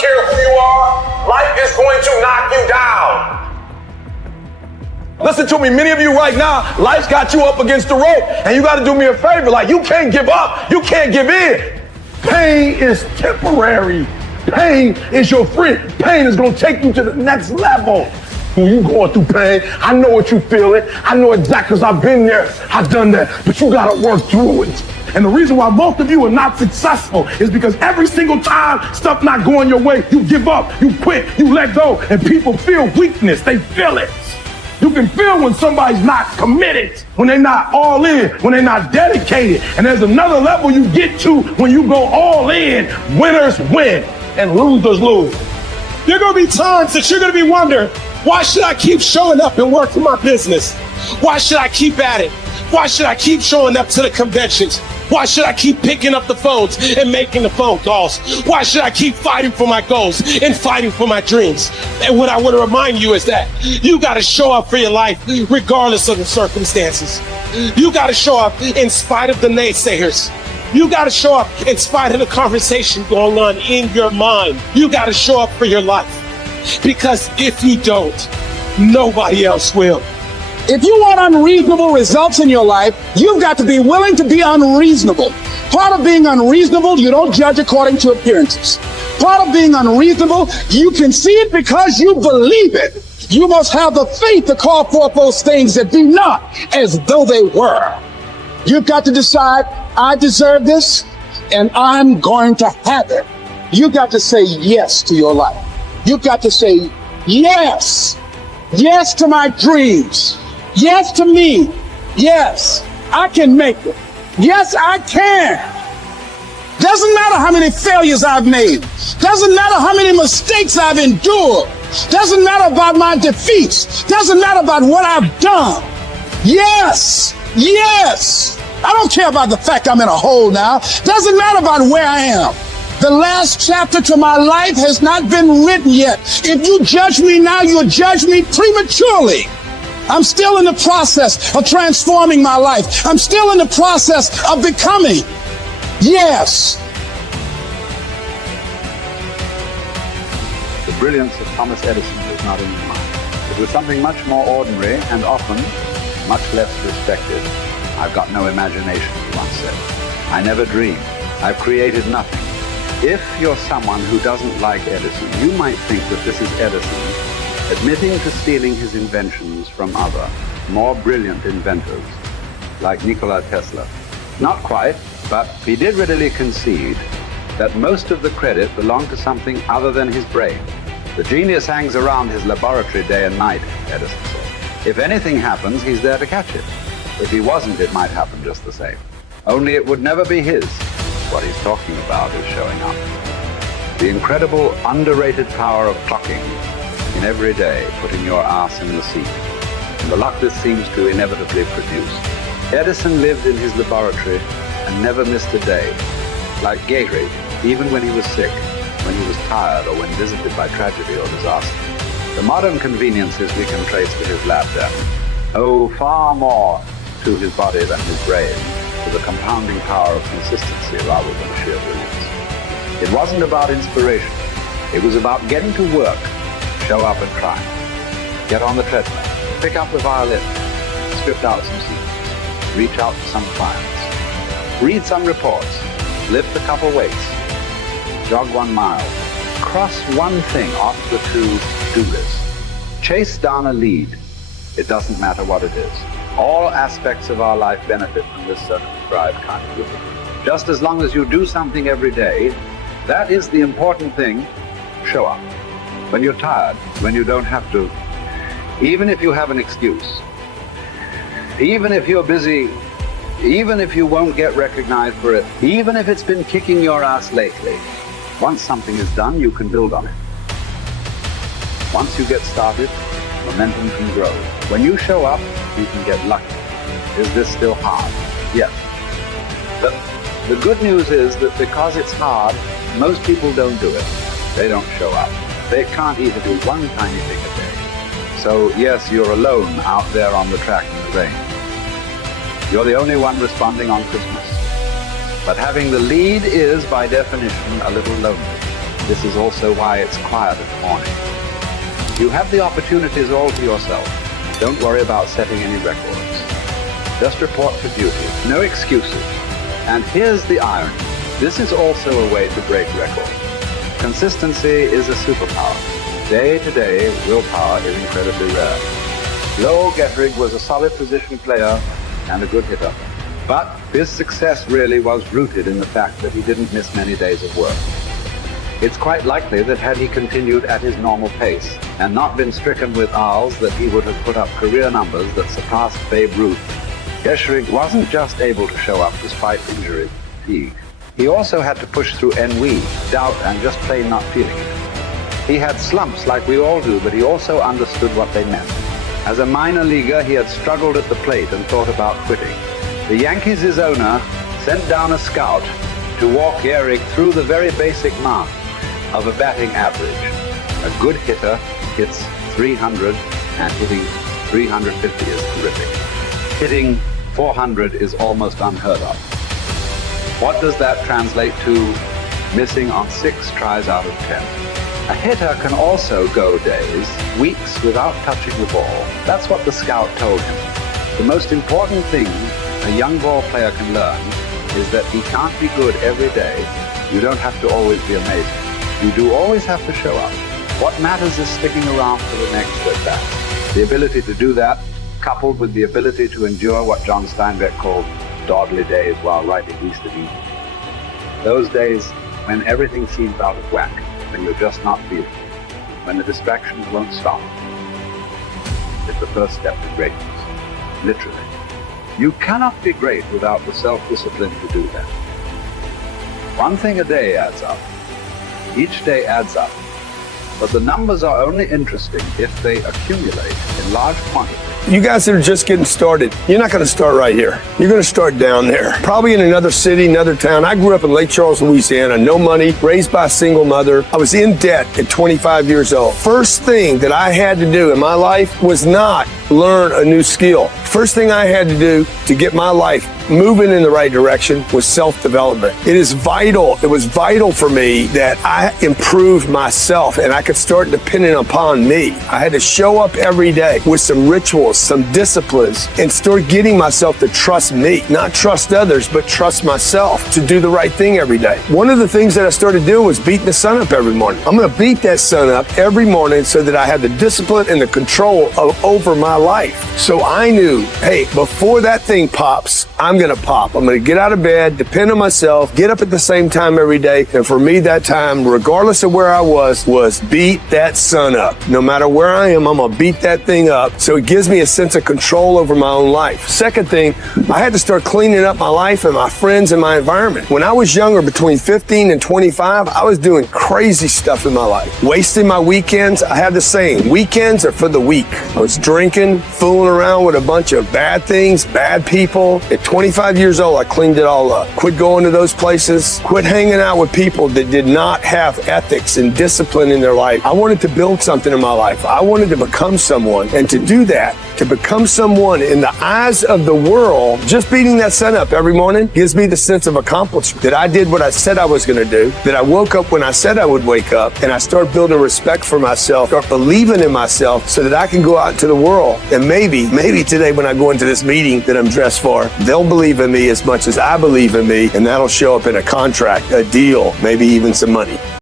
care who you are, life is going to knock you down. Listen to me, many of you right now, life's got you up against the rope, and you gotta do me a favor. Like, you can't give up, you can't give in. Pain is temporary. Pain is your friend. Pain is gonna take you to the next level. When you going through pain, I know what you feeling. I know exactly, because I've been there, I've done that, but you gotta work through it. And the reason why most of you are not successful is because every single time stuff not going your way, you give up, you quit, you let go, and people feel weakness, they feel it. You can feel when somebody's not committed, when they're not all in, when they're not dedicated. And there's another level you get to when you go all in. Winners win and losers lose. There are going to be times that you're going to be wondering, why should I keep showing up and working my business? Why should I keep at it? Why should I keep showing up to the conventions? Why should I keep picking up the phones and making the phone calls? Why should I keep fighting for my goals and fighting for my dreams? And what I want to remind you is that you got to show up for your life regardless of the circumstances. You got to show up in spite of the naysayers. You got to show up in spite of the conversation going on in your mind. You got to show up for your life. Because if you don't, nobody else will. If you want unreasonable results in your life, you've got to be willing to be unreasonable. Part of being unreasonable, you don't judge according to appearances. Part of being unreasonable, you can see it because you believe it. You must have the faith to call forth those things that be not as though they were. You've got to decide, I deserve this, and I'm going to have it. You've got to say yes to your life. You've got to say yes. Yes to my dreams. Yes to me. Yes, I can make it. Yes, I can. Doesn't matter how many failures I've made. Doesn't matter how many mistakes I've endured. Doesn't matter about my defeats. Doesn't matter about what I've done. Yes, yes. I don't care about the fact I'm in a hole now. Doesn't matter about where I am. The last chapter to my life has not been written yet. If you judge me now, you'll judge me prematurely. I'm still in the process of transforming my life. I'm still in the process of becoming. Yes. The brilliance of Thomas Edison was not in his mind. It was something much more ordinary and often much less respected. I've got no imagination, he once said. I never dreamed. I've created nothing. If you're someone who doesn't like Edison, you might think that this is Edison admitting to stealing his inventions from other, more brilliant inventors, like Nikola Tesla. Not quite, but he did readily concede that most of the credit belonged to something other than his brain. The genius hangs around his laboratory day and night, Edison said. If anything happens, he's there to catch it. If he wasn't, it might happen just the same. Only it would never be his. What he's talking about is showing up. The incredible, underrated power of clocking in every day, putting your ass in the seat, and the luck this seems to inevitably produce. Edison lived in his laboratory and never missed a day. Like Gehrig, even when he was sick, when he was tired, or when visited by tragedy or disaster. The modern conveniences we can trace to his lab death owe far more to his body than his brain, to the compounding power of consistency rather than sheer brilliance. It wasn't about inspiration. It was about getting to work. Show up and try. Get on the treadmill. Pick up the violin. Script out some scenes. Reach out to some clients. Read some reports. Lift a couple weights. Jog 1 mile. Cross one thing off the to-do list. Chase down a lead. It doesn't matter what it is. All aspects of our life benefit from this circumscribed kind of living. Just as long as you do something every day, that is the important thing. Show up. When you're tired, when you don't have to, even if you have an excuse, even if you're busy, even if you won't get recognized for it, even if it's been kicking your ass lately, once something is done, you can build on it. Once you get started, momentum can grow. When you show up, you can get lucky. Is this still hard? Yes. But the good news is that because it's hard, most people don't do it. They don't show up. They can't even do one tiny thing a day. So yes, you're alone out there on the track in the rain. You're the only one responding on Christmas. But having the lead is, by definition, a little lonely. This is also why it's quiet in the morning. You have the opportunities all to yourself. Don't worry about setting any records. Just report for duty. No excuses. And here's the irony. This is also a way to break records. Consistency is a superpower. Day to day, willpower is incredibly rare. Lowell Gettrig was a solid position player and a good hitter. But his success really was rooted in the fact that he didn't miss many days of work. It's quite likely that had he continued at his normal pace and not been stricken with ALS, that he would have put up career numbers that surpassed Babe Ruth. Gettrig wasn't just able to show up despite injury and fatigue. He also had to push through ennui, doubt, and just plain not feeling it. He had slumps like we all do, but he also understood what they meant. As a minor leaguer, he had struggled at the plate and thought about quitting. The Yankees' owner sent down a scout to walk Gehrig through the very basic math of a batting average. A good hitter hits 300, and hitting 350 is terrific. Hitting 400 is almost unheard of. What does that translate to? Missing on 6 tries out of 10. A hitter can also go days, weeks without touching the ball. That's what the scout told him. The most important thing a young ball player can learn is that he can't be good every day. You don't have to always be amazing. You do always have to show up. What matters is sticking around for the next at-bat. The ability to do that, coupled with the ability to endure what John Steinbeck called dawdly days while writing East of Eden. Those days when everything seems out of whack, when you're just not feeling, when the distractions won't stop. It's the first step to greatness, literally. You cannot be great without the self-discipline to do that. One thing a day adds up. Each day adds up. But the numbers are only interesting if they accumulate in large quantities. You guys that are just getting started, you're not going to start right here. You're going to start down there. Probably in another city, another town. I grew up in Lake Charles, Louisiana, no money, raised by a single mother. I was in debt at 25 years old. First thing that I had to do in my life was not learn a new skill. First thing I had to do to get my life moving in the right direction was self-development. It is vital. It was vital for me that I improved myself and I could start depending upon me. I had to show up every day with some rituals, some disciplines, and start getting myself to trust me, not trust others, but trust myself to do the right thing every day. One of the things that I started doing was beating the sun up every morning. I'm going to beat that sun up every morning so that I have the discipline and the control over my life. So I knew, hey, before that thing pops, I'm going to pop. I'm going to get out of bed, depend on myself, get up at the same time every day. And for me, that time, regardless of where I was beat that sun up. No matter where I am, I'm going to beat that thing up. So it gives me a sense of control over my own life. Second thing, I had to start cleaning up my life and my friends and my environment. When I was younger, between 15 and 25, I was doing crazy stuff in my life. Wasting my weekends. I had the saying, weekends are for the weak. I was drinking, fooling around with a bunch of bad things, bad people. At 25 years old, I cleaned it all up. Quit going to those places. Quit hanging out with people that did not have ethics and discipline in their life. I wanted to build something in my life. I wanted to become someone. And to do that, to become someone in the eyes of the world, just beating that sun up every morning gives me the sense of accomplishment that I did what I said I was going to do, that I woke up when I said I would wake up, and I start building respect for myself, start believing in myself so that I can go out into the world. And maybe today when I go into this meeting that I'm dressed for, they'll believe in me as much as I believe in me, and that'll show up in a contract, a deal, maybe even some money.